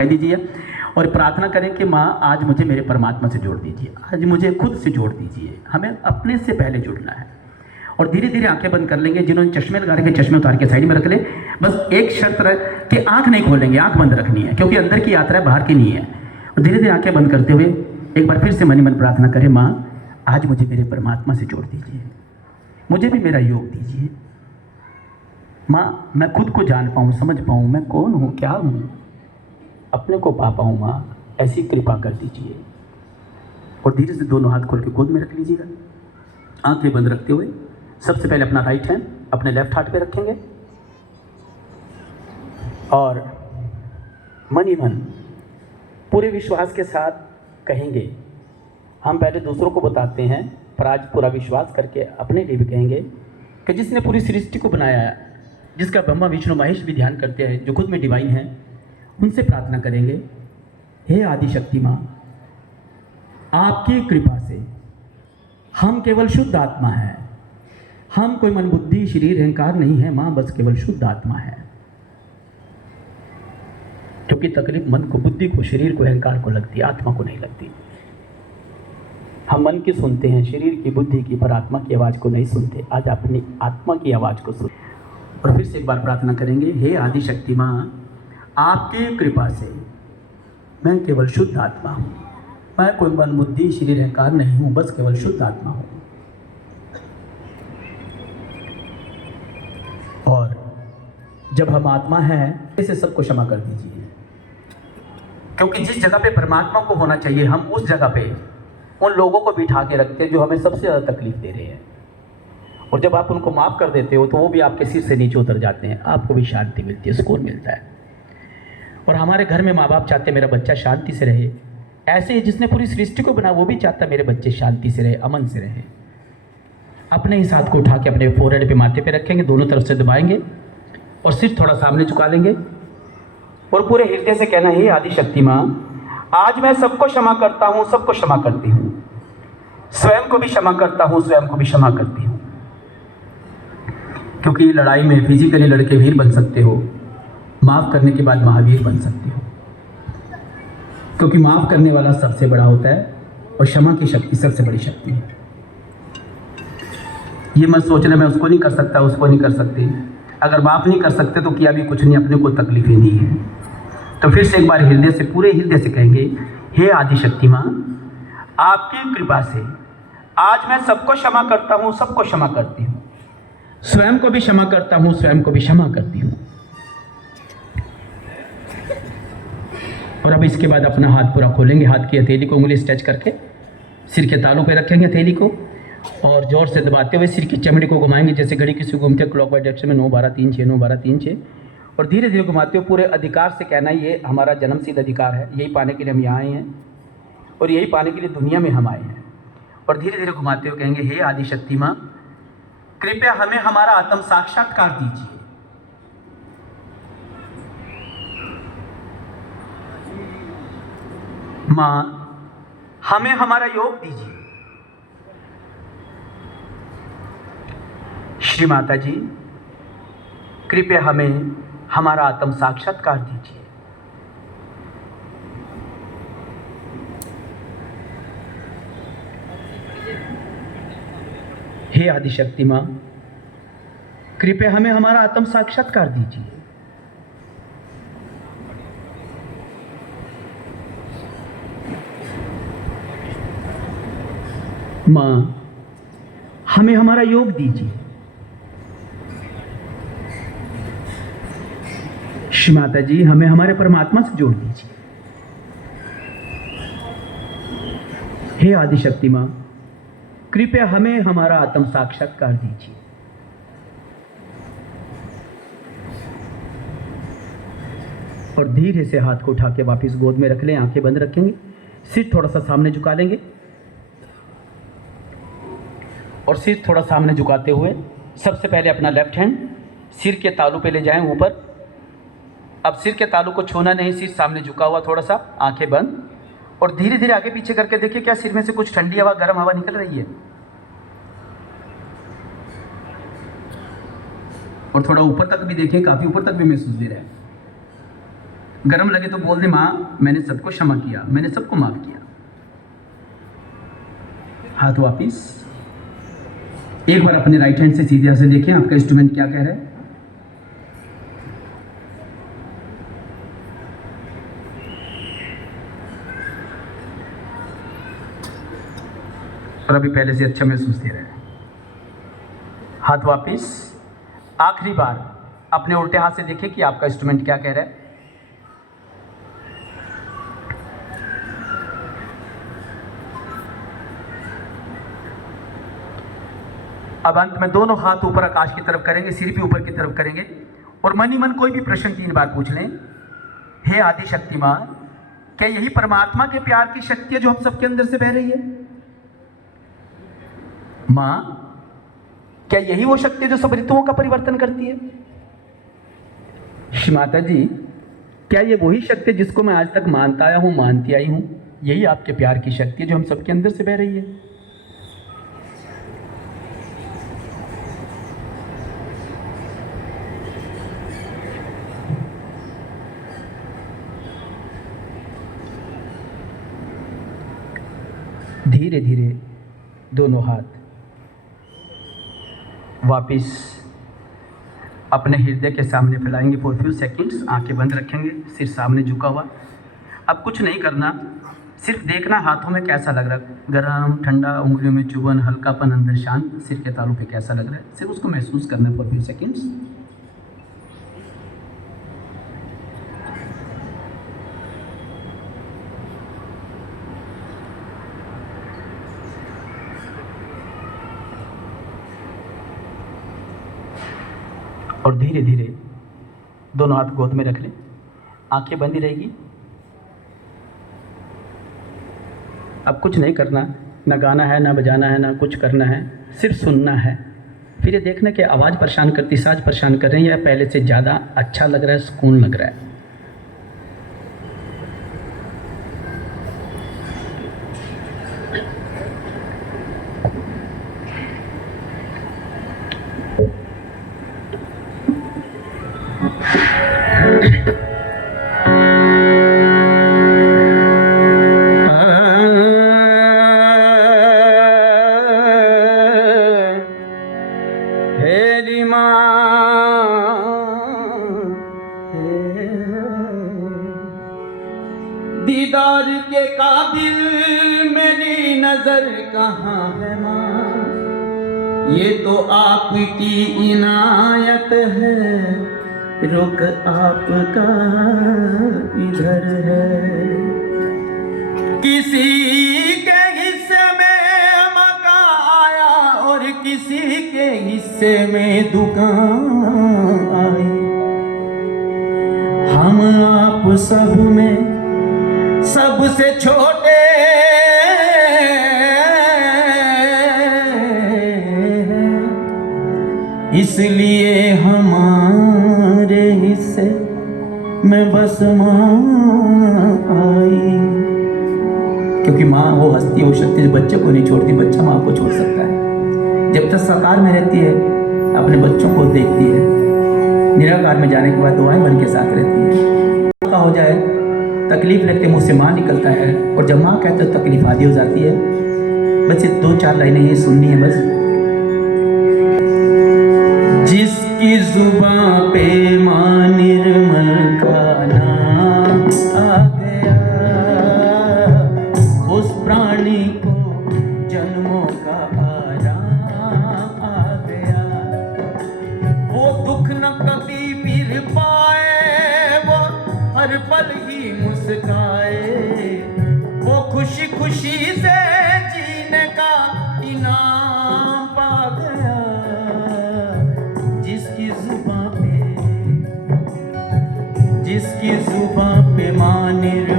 कह दीजिए और प्रार्थना करें कि माँ आज मुझे मेरे परमात्मा से जोड़ दीजिए, आज मुझे खुद से जोड़ दीजिए। हमें अपने से पहले जुड़ना है। और धीरे धीरे आंखें बंद कर लेंगे। जिन्होंने चश्मे लगा रखे चश्मे उतार के साइड में रख ले। बस एक शर्त है कि आंख नहीं खोलेंगे, आंख बंद रखनी है, क्योंकि अंदर की यात्रा है, बाहर की नहीं है। और धीरे धीरे आंखें बंद करते हुए एक बार फिर से मन ही मन प्रार्थना करें, माँ आज मुझे मेरे परमात्मा से जोड़ दीजिए, मुझे भी मेरा योग दीजिए। माँ मैं खुद को जान पाऊँ, समझ पाऊँ मैं कौन हूँ, क्या हूँ, अपने को पा पाऊँ। माँ ऐसी कृपा कर दीजिए। और धीरे से दोनों हाथ खोल के गोद में रख लीजिएगा। आंखें बंद रखते हुए सबसे पहले अपना राइट हैंड अपने लेफ्ट हार्ट पे रखेंगे और मन ही मन पूरे विश्वास के साथ कहेंगे। हम पहले दूसरों को बताते हैं, पर आज पूरा विश्वास करके अपने लिए भी कहेंगे कि जिसने पूरी सृष्टि को बनाया है, जिसका ब्रह्मा विष्णु महेश भी ध्यान करते हैं, जो खुद में डिवाइन है, उनसे प्रार्थना करेंगे, हे आदि शक्ति माँ, आपकी कृपा से हम केवल शुद्ध आत्मा है। हम कोई मन बुद्धि शरीर अहंकार नहीं है माँ, बस केवल शुद्ध आत्मा है। क्योंकि तकलीफ मन को, बुद्धि को, शरीर को, अहंकार को लगती है, आत्मा को नहीं लगती। हम मन की सुनते हैं, शरीर की, बुद्धि की, पर आत्मा की आवाज़ को नहीं सुनते। आज अपनी आत्मा की आवाज़ को सुन। और फिर से एक बार प्रार्थना करेंगे, हे आदि शक्ति माँ, आपकी कृपा से मैं केवल शुद्ध आत्मा हूँ। मैं कोई मन बुद्धि शरीर अहंकार नहीं हूँ, बस केवल शुद्ध आत्मा हूँ। और जब हम आत्मा हैं, इसे सबको क्षमा कर दीजिए। क्योंकि जिस जगह पे परमात्मा को होना चाहिए, हम उस जगह पे उन लोगों को बिठा के रखते हैं जो हमें सबसे ज़्यादा तकलीफ दे रहे हैं। और जब आप उनको माफ़ कर देते हो तो वो भी आपके सिर से नीचे उतर जाते हैं, आपको भी शांति मिलती है, सुकून मिलता है। और हमारे घर में माँ बाप चाहते मेरा बच्चा शांति से रहे, ऐसे ही जिसने पूरी सृष्टि को बनाया वो भी चाहता मेरे बच्चे शांति से रहे, अमन से रहे। अपने ही हाथ को उठा के अपने फोरहेड पे, माथे पे रखेंगे, दोनों तरफ से दबाएंगे और सिर थोड़ा सामने झुका लेंगे और पूरे हृदय से कहना, हे आदि शक्ति माँ, आज मैं सबको क्षमा करता हूँ, सबको क्षमा करती हूँ, स्वयं को भी क्षमा करता हूँ, स्वयं को भी क्षमा करती हूँ। क्योंकि लड़ाई में फिजिकली लड़के वीर बन सकते हो, माफ़ करने के बाद महावीर बन सकते हो। क्योंकि माफ़ करने वाला सबसे बड़ा होता है और क्षमा की शक्ति सबसे बड़ी शक्ति है। ये मत सोचना मैं उसको नहीं कर सकता, उसको नहीं कर सकती। अगर माफ़ नहीं कर सकते तो किया भी कुछ नहीं, अपने को तकलीफ ही नहीं है। तो फिर से एक बार हृदय से, पूरे हृदय से कहेंगे, हे आदि शक्ति माँ, आपकी कृपा से आज मैं सबको क्षमा करता हूँ, सबको क्षमा करती हूँ, स्वयं को भी क्षमा करता हूँ, स्वयं को भी क्षमा करती हूँ। और अब इसके बाद अपना हाथ पूरा खोलेंगे, हाथ की हथेली को उंगली स्ट्रेच करके सिर के तालू पे रखेंगे हथेली को और जोर से दबाते हुए सिर की चमड़ी को घुमाएंगे, जैसे घड़ी किसी घूमते हैं क्लॉकवाइज डायरेक्शन में, 9 12 3 6 9 12 3 6। और धीरे धीरे घुमाते हुए पूरे अधिकार से कहना, ये हमारा जन्मसिद्ध अधिकार है, यही पाने के लिए हम यहाँ आए हैं और यही पाने के लिए दुनिया में हम आए हैं। और धीरे धीरे घुमाते हुए कहेंगे, हे आदि शक्ति माँ, कृपया हमें हमारा आत्म साक्षात्कार दीजिए। माँ हमें हमारा योग दीजिए। श्री माता जी, कृपया हमें हमारा आत्म साक्षात्कार दीजिए। हे आदि शक्ति माँ, कृपया हमें हमारा आत्म साक्षात्कार दीजिए। माँ हमें हमारा योग दीजिए। श्री माता जी, हमें हमारे परमात्मा से जोड़ दीजिए। हे आदि शक्ति माँ, कृपया हमें हमारा आत्म साक्षात्कार दीजिए। और धीरे से हाथ को उठा के वापस गोद में रख लें, आंखें बंद रखेंगे, सिर थोड़ा सा सामने झुका लेंगे और सिर थोड़ा सामने झुकाते हुए सबसे पहले अपना लेफ्ट हैंड सिर के तालू पे ले जाएं ऊपर। अब सिर के तालू को छूना नहीं, सिर सामने झुका हुआ, थोड़ा सा आंखें बंद और धीरे धीरे आगे पीछे करके देखिए क्या सिर में से कुछ ठंडी हवा, गर्म हवा निकल रही है। और थोड़ा ऊपर तक भी देखें, काफ़ी ऊपर तक भी महसूस दे रहा है। गरम लगे तो बोल दे माँ मैंने सबको क्षमा किया, मैंने सबको माफ किया। हाथ वापिस। एक बार अपने राइट हैंड से सीधे से देखें आपका इंस्ट्रूमेंट क्या कह रहा है। और अभी पहले से अच्छा महसूस दे रहा है। हाथ वापिस। आखिरी बार अपने उल्टे हाथ से देखें कि आपका इंस्ट्रूमेंट क्या कह रहा है। अब अंत में दोनों हाथ ऊपर आकाश की तरफ करेंगे, सिर भी ऊपर की तरफ करेंगे और मन ही मन कोई भी प्रश्न 3 बार पूछ लें। हे आदि शक्तिमान, क्या यही परमात्मा के प्यार की शक्ति है जो हम सबके अंदर से बह रही है? मां, क्या यही वो शक्ति है जो सब ऋतुओं का परिवर्तन करती है? माता जी, क्या ये वही शक्ति है जिसको मैं आज तक मानता आया हूं, मानती आई हूं? यही आपके प्यार की शक्ति है जो हम सबके अंदर से बह रही है। धीरे धीरे दोनों हाथ वापिस अपने हृदय के सामने फैलाएंगे फॉर फ्यू सेकंड्स। आंखें बंद रखेंगे, सिर सामने झुका हुआ। अब कुछ नहीं करना, सिर्फ देखना हाथों में कैसा लग रहा है, गरम ठंडा, उंगलियों में चुभन, हल्कापन, अंदर शांत, सिर के तालू पे कैसा लग रहा है, सिर्फ उसको महसूस करना फॉर फ्यू सेकंड्स। और धीरे धीरे दोनों हाथ गोद में रख लें, आंखें बंदी रहेगी। अब कुछ नहीं करना, ना गाना है, ना बजाना है, ना कुछ करना है, सिर्फ सुनना है। फिर ये देखना कि आवाज़ परेशान करती, साज परेशान कर रहे हैं या पहले से ज़्यादा अच्छा लग रहा है, सुकून लग रहा है। दीदार के काबिल मेरी नजर कहाँ है माँ, ये तो आपकी इनायत है, रुख आपका इधर है। किसी के हिस्से में मका आया और किसी के हिस्से में दुकान आई, हम आप सब में सबसे छोटे इसलिए हमारे हिस्से में बस माँ आई। क्योंकि माँ वो हस्ती, वो शक्ति जो बच्चे को नहीं छोड़ती, बच्चा माँ को छोड़ सकता है। जब तक साकार में रहती है अपने बच्चों को देखती है, निराकार में जाने के बाद दुआएं बन के साथ रहती है। हो जाए तकलीफ लगते मुँह से माँ निकलता है, और जब माँ कहते तो तकलीफ आधी हो जाती है। बस ये 2-4 लाइनें ये सुननी है बस। जिसकी जुबां पे माँ निर्मल का नाम आ गया, उस प्राणी को जन्मों का आराम आ गया। वो दुख न कभी फिर पाए, वो हर पल ही मुस्काए, वो खुशी खुशी से जीने का इनाम पा गया। जिसकी जुबां पे माँ निर्मल